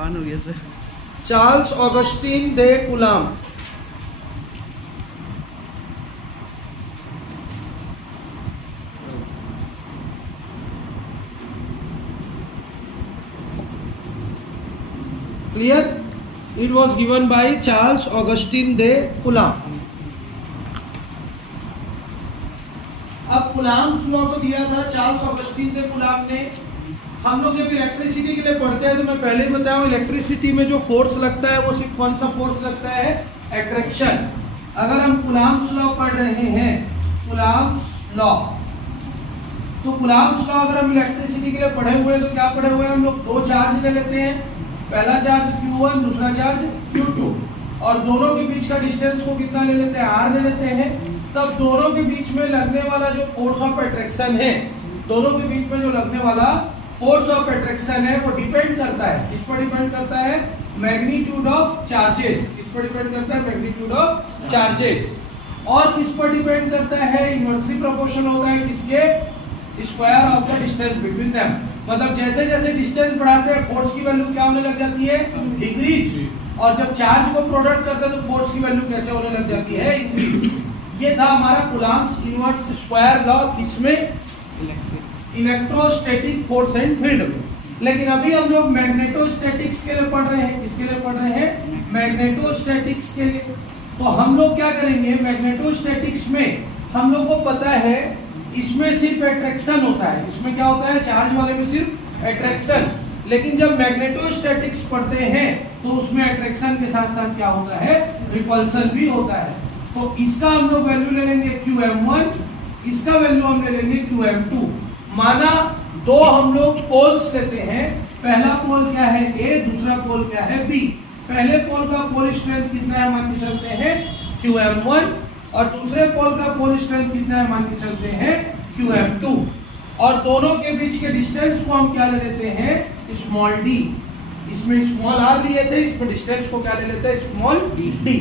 On हो गया sir. Charles Augustine they कुलाम। Clear? It was given by Charles Augustine दे कुलाम। अब Coulomb's law को दिया था चार्ल्स ऑगस्टीन दे कुलाम ने। हम लोग जब इलेक्ट्रिसिटी के लिए पढ़ते हैं तो मैं पहले ही बताया हूं, इलेक्ट्रिसिटी में जो फोर्स लगता है वो सिर्फ कौन सा फोर्स लगता है? अट्रैक्शन। अगर हम कुलाम्स लॉ पढ़ रहे हैं, कुलाम्स लॉ, तो कुलाम्स लॉ अगर हम इलेक्ट्रिसिटी के लिए पढ़े हुए हैं तो क्या पढ़े हुए हैं हम लोग? दो चार्ज ले लेते हैं, पहला चार्ज Q1, दूसरा चार्ज Q2, और दोनों के बीच का डिस्टेंस को कितना ले लेते हैं? R ले लेते हैं। तब दोनों के बीच में लगने वाला जो फोर्स ऑफ अट्रैक्शन है, दोनों के बीच में जो लगने वाला फोर्स ऑफ अट्रैक्शन है वो डिपेंड करता है, किस पर डिपेंड करता है? Magnitude of charges. किस पर डिपेंड करता है? Magnitude of charges. और किस पर डिपेंड करता है? इनवर्सली प्रोपोर्शनल होता है किसके? Square of the distance between them. मतलब जैसे जैसे डिस्टेंस बढ़ाते हैं फोर्स की वैल्यू क्या होने लग जाती है? डिक्रीज। और जब चार्ज को प्रोडक्ट करते हैं तो फोर्स की वैल्यू कैसे होने लग जाती है? इंक्रीज। ये था हमारा कुलाम्स इनवर्स स्क्वायर लॉ, किसमें? इलेक्ट्रोस्टैटिक फोर्स एंड फील्ड में। लेकिन अभी हम लोग मैग्नेटोस्टैटिक्स के लिए पढ़ रहे हैं। किसके लिए पढ़ रहे हैं? मैग्नेटोस्टैटिक्स के लिए। तो हम लोग क्या करेंगे? मैग्नेटोस्टैटिक्स में हम लोग को पता है इसमें सिर्फ अट्रैक्शन होता है। इसमें क्या होता है? चार्ज वाले में सिर्फ अट्रैक्शन। लेकिन जब मैग्नेटोस्टैटिक्स पढ़ते हैं तो उसमें अट्रैक्शन के साथ साथ क्या होता है? रिपल्सन भी होता है। तो इसका हम लोग वैल्यू ले लेंगे QM1, इसका वैल्यू हम ले लेंगे QM2। माना दो हम लोग पोल्स लेते हैं, पहला पोल क्या है? A, दूसरा पोल क्या है? B। पहले पोल का पोल स्ट्रेंथ कितना है मान के चलते हैं? QM1। और दूसरे पोल का पोल स्ट्रेंथ कितना है मान के चलते हैं? QM2। और दोनों के बीच के डिस्टेंस को हम क्या ले लेते हैं? Small d। इसमें स्मॉल r लिए थे, इसमें डिस्टेंस को क्या ले लेते हैं? Small d।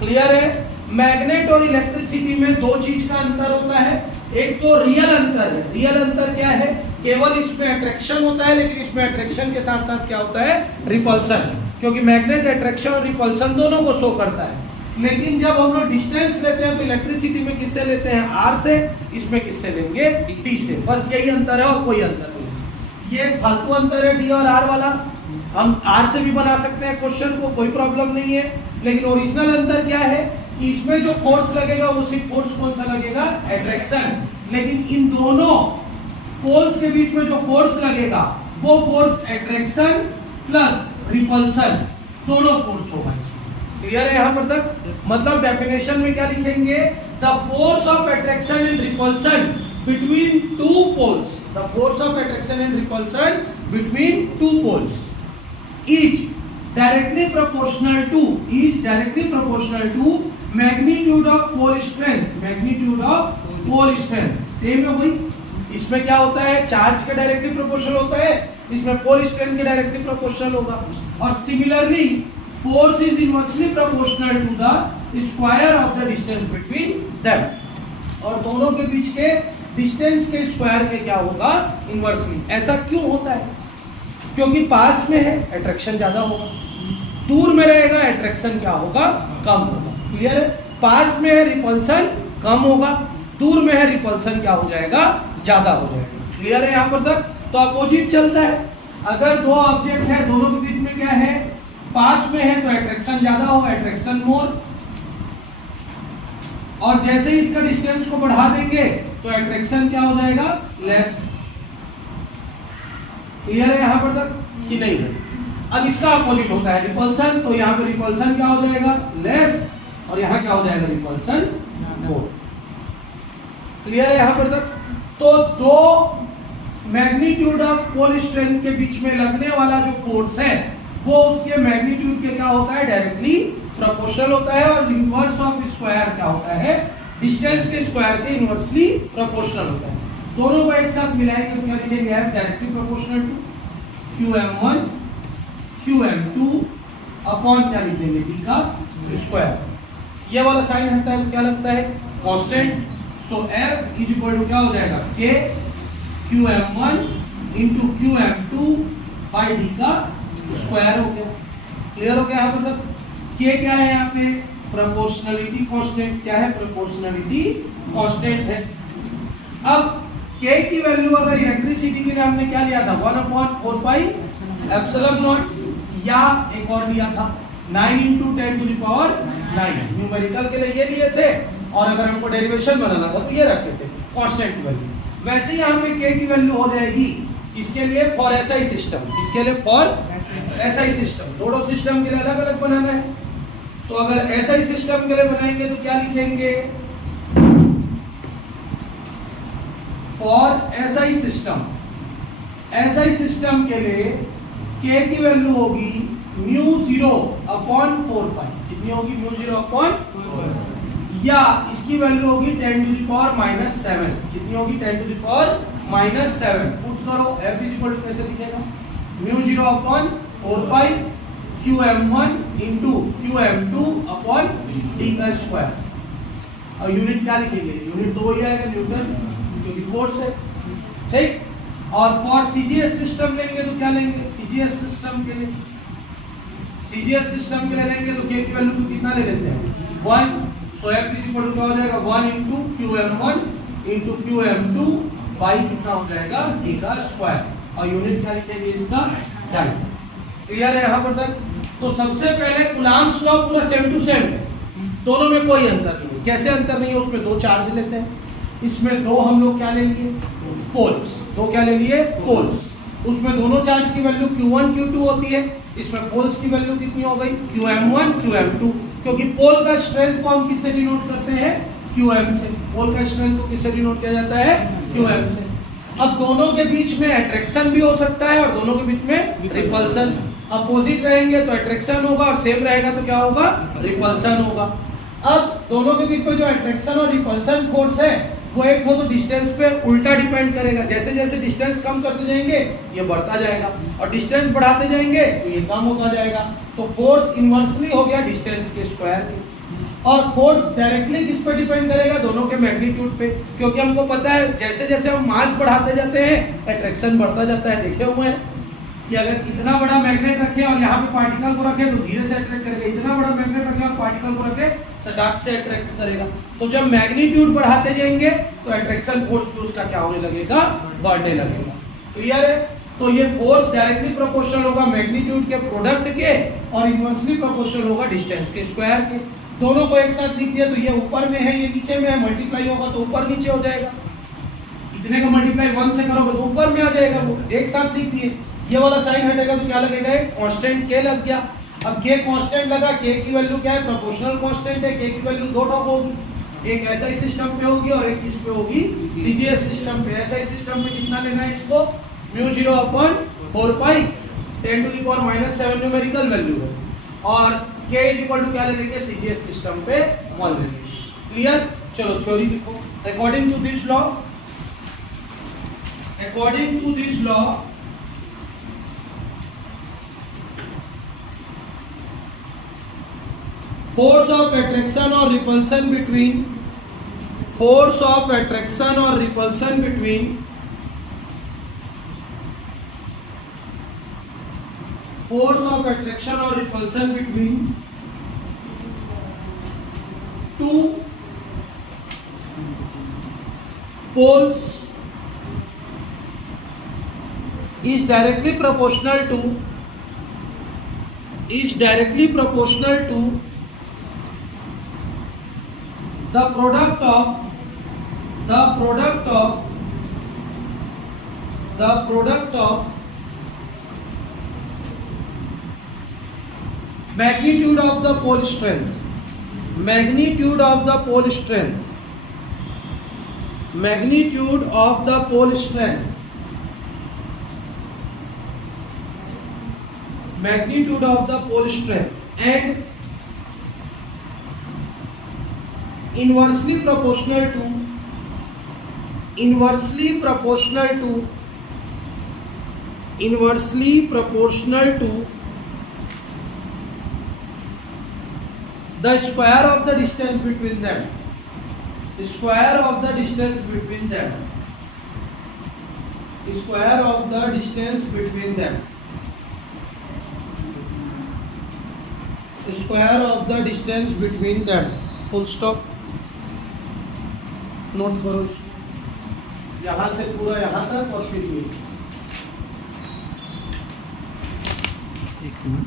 क्लियर है? मैग्नेट और इलेक्ट्रिसिटी में दो चीज का अंतर होता है। एक तो रियल अंतर है। रियल अंतर क्या है? केवल इसमें अट्रैक्शन होता है, लेकिन इसमें अट्रैक्शन के साथ साथ क्या होता है? रिपल्सन। क्योंकि मैग्नेट अट्रैक्शन और रिपल्सन दोनों को शो करता है। लेकिन जब हम लोग डिस्टेंस लेते हैं तो इलेक्ट्रिसिटी में किससे लेते हैं? R से। इसमें किससे लेंगे? D से। बस यही अंतर है और कोई अंतर नहीं। ये फालतू अंतर है D और R वाला। हम R से भी बना सकते हैं क्वेश्चन को, कोई प्रॉब्लम नहीं है। लेकिन ओरिजिनल अंतर क्या है कि इसमें जो फोर्स लगेगा वो सिर्फ फोर्स कौन सा लगेगा? अट्रैक्शन। लेकिन इन दोनों पोल्स के बीच में जो फोर्स लगेगा वो फोर्स अट्रैक्शन प्लस रिपल्सन, दोनों फोर्स होगा। क्लियर है यहाँ पर तक? मतलब डेफिनेशन में क्या लिखेंगे? The force of attraction and repulsion between two poles. The force of attraction and repulsion between two poles is directly proportional to magnitude of pole strength। magnitude of pole strength same है वही। इसमें क्या होता है? Charge के directly proportional होता है, इसमें पोल स्ट्रेंथ के डायरेक्टली प्रोपोर्शनल होगा। और similarly force is inversely proportional to the square of the distance between them. और दोनों के बीच के डिस्टेंस के स्क्वायर के क्या होगा? इनवर्सली। ऐसा क्यों होता है? क्योंकि पास में है अट्रैक्शन ज्यादा होगा, दूर में रहेगा अट्रैक्शन क्या होगा? कम होगा। क्लियर है? पास में है रिपल्सन कम होगा, दूर में है रिपल्सन क्या हो जाएगा? ज्यादा हो जाएगा। क्लियर है यहाँ पर तक? तो अपोजिट चलता है। अगर दो ऑब्जेक्ट है, दोनों के बीच में क्या है? पास में है तो अट्रैक्शन ज्यादा होगा, अट्रैक्शन मोर। और जैसे ही इसका डिस्टेंस को बढ़ा देंगे तो अट्रैक्शन क्या हो जाएगा? लेस। क्लियर है यहाँ पर तक कि नहीं है? अब इसका अपोजिट होता है रिपल्सन, तो यहाँ पे रिपल्सन क्या हो जाएगा? लेस। और यहाँ क्या हो जाएगा? रिपल्सन मोर। क्लियर है यहाँ पर तक? तो दो मैग्नीट्यूड ऑफ पोल स्ट्रेंथ के बीच में लगने वाला जो फोर्स है वो उसके मैग्नीट्यूड के क्या होता है? डायरेक्टली प्रोपोर्शनल होता है। और इनवर्स ऑफ स्क्वायर क्या होता है? डिस्टेंस के स्क्वायर के इनवर्सली प्रोपोर्शनल होता है। दोनों को एक साथ मिलाएंगे तो क्या लिखेंगे? Directly proportional to QM1 QM2 upon क्या लिख देंगे? D का स्क्वायर। ये वाला साइन हटता है तो क्या लगता है? Constant. So F is equal to क्या हो जाएगा? K QM1 into QM2 by D का स्क्वायर हो गया। क्लियर हो गया? मतलब के क्या है यहाँ पे? Proportionality constant. क्या है? प्रोपोर्शनलिटी कांस्टेंट है। अब के की वैल्यू अगर इलेक्ट्रिसिटी के लिए हमने क्या लिया था? 1/4 पाई एप्सिलॉन नॉट, या एक और लिया था 9 × 10⁹ न्यूमेरिकल के लिए ये लिए थे, और अगर हमको डेरिवेशन बनाना था तो ये रखे थे कांस्टेंट वैल्यू। वैसे ही यहाँ पे के की वैल्यू हो जाएगी इसके लिए फॉर एसआई सिस्टम। इसके लिए फॉर एसआई सिस्टम, दोनों सिस्टम के लिए अलग अलग बनाना है। तो अगर एसआई सिस्टम के लिए बनाएंगे तो क्या लिखेंगे? For SI system, SI system के लिए के की वैल्यू होगी μ0/4 पाई। कितनी होगी? μ0/4, या इसकी वैल्यू होगी 10⁻⁻7। कितनी होगी? 10⁻⁻7। पुट करो F कैसे लिखेगा? μ0/4 पाई QM1 × QM2/d²। और यूनिट क्या लिखेंगे? यूनिट तो वही आएगा, न्यूटन, क्योंकि फोर्स है। ठीक। और फॉर सीजीएस सिस्टम लेंगे तो क्या लेंगे? सीजीएस सिस्टम के लिए, सीजीएस सिस्टम के लिए लेंगे तो के की वैल्यू को कितना ले लेते हैं? 1। सो F क्या हो जाएगा? 1 × QM1 × QM2 बाई कितना हो जाएगा? d²। और यूनिट क्या लिखेंगे इसका? डाल। क्लियर है यहाँ पर तक? तो सबसे पहले कूलॉम्स लॉ पूरा सेम टू सेम है, दोनों में कोई अंतर नहीं है। कैसे अंतर नहीं है? उसमें दो चार्ज लेते हैं, इसमें दो हम लोग क्या ले लिए? पोल्स। दो क्या ले लिए? पोल्स। उसमें दोनों चार्ज की वैल्यू Q1 Q2 होती है, इसमें पोल्स की वैल्यू कितनी हो गई? QM1 QM2। क्योंकि पोल का स्ट्रेंथ को हम किससे डिनोट करते हैं? QM से। पोल का स्ट्रेंथ को किससे डिनोट किया जाता है? QM से। अब दोनों के बीच में अट्रैक्शन भी हो सकता है और दोनों के बीच में रिपल्सन। अपोजिट रहेंगे तो अट्रैक्शन होगा और सेम रहेगा तो क्या होगा? रिपल्सन होगा। अब दोनों के बीच में जो अट्रैक्शन और रिपल्सन फोर्स है वो एक हो तो डिस्टेंस पे उल्टा डिपेंड करेगा। जैसे जैसे डिस्टेंस कम करते जाएंगे ये बढ़ता जाएगा, और डिस्टेंस बढ़ाते जाएंगे तो ये कम होता जाएगा। तो फोर्स इनवर्सली हो गया डिस्टेंस के स्क्वायर के। और फोर्स डायरेक्टली किस पे डिपेंड करेगा? दोनों के मैग्नीट्यूड पे। क्योंकि हमको पता है जैसे जैसे हम मास बढ़ाते जाते हैं अट्रैक्शन बढ़ता जाता है। देखे हुए हैं कि अगर इतना बड़ा मैग्नेट रखें और यहाँ पे पार्टिकल को रखें तो धीरे से अट्रैक्ट करेगा, इतना बड़ा मैग्नेट रखें और पार्टिकल को रखें सटाक से अट्रैक्ट करेगा। तो जब मैग्नीट्यूड बढ़ाते जाएंगे तो अट्रैक्शन फोर्स भी उसका क्या होने लगेगा? बढ़ने लगेगा। क्लियर है? तो ये फोर्स डायरेक्टली प्रोपोर्शनल होगा मैग्नीट्यूड के प्रोडक्ट के और इनवर्सली प्रोपोर्शनल होगा डिस्टेंस के स्क्वायर के। दोनों को एक साथ लिख दिया तो ये ऊपर में है ये नीचे में है, मल्टीप्लाई होगा तो ऊपर नीचे हो जाएगा। इतने का मल्टीप्लाई 1 से करोगे तो ऊपर में आ जाएगा। वो एक साथ लिख दिए, ये वाला साइन हटेगा तो क्या लगेगा? कांस्टेंट के लग गया। अब के कांस्टेंट लगा, के की वैल्यू क्या है? प्रोपोर्शनल कांस्टेंट है। के की वैल्यू दो टॉप होगी, एक एसआई सिस्टम पे होगी और एक किस पे होगी? सीजीएस सिस्टम पे। एसआई सिस्टम पे कितना लेना है इसको? μ0/4 पाई 10⁻⁻7 न्यूमेरिकल वैल्यू है, और k क्या ले लेंगे? सीजीएस सिस्टम पे 1 ले लेंगे। क्लियर? चलो थ्योरी लिखो। According to this law, according to this law force of attraction or repulsion between force of attraction or repulsion between force of attraction or repulsion between two poles is directly proportional to the product of magnitude of the pole strength, magnitude of the pole strength, magnitude of the pole strength, magnitude of the pole strength and inversely proportional to the square of the distance between them, square of the distance between them, square of the distance between them square of the distance between them, full stop. Note करो यहाँ से पूरा यहाँ तक और फिर ये। एक मिनट।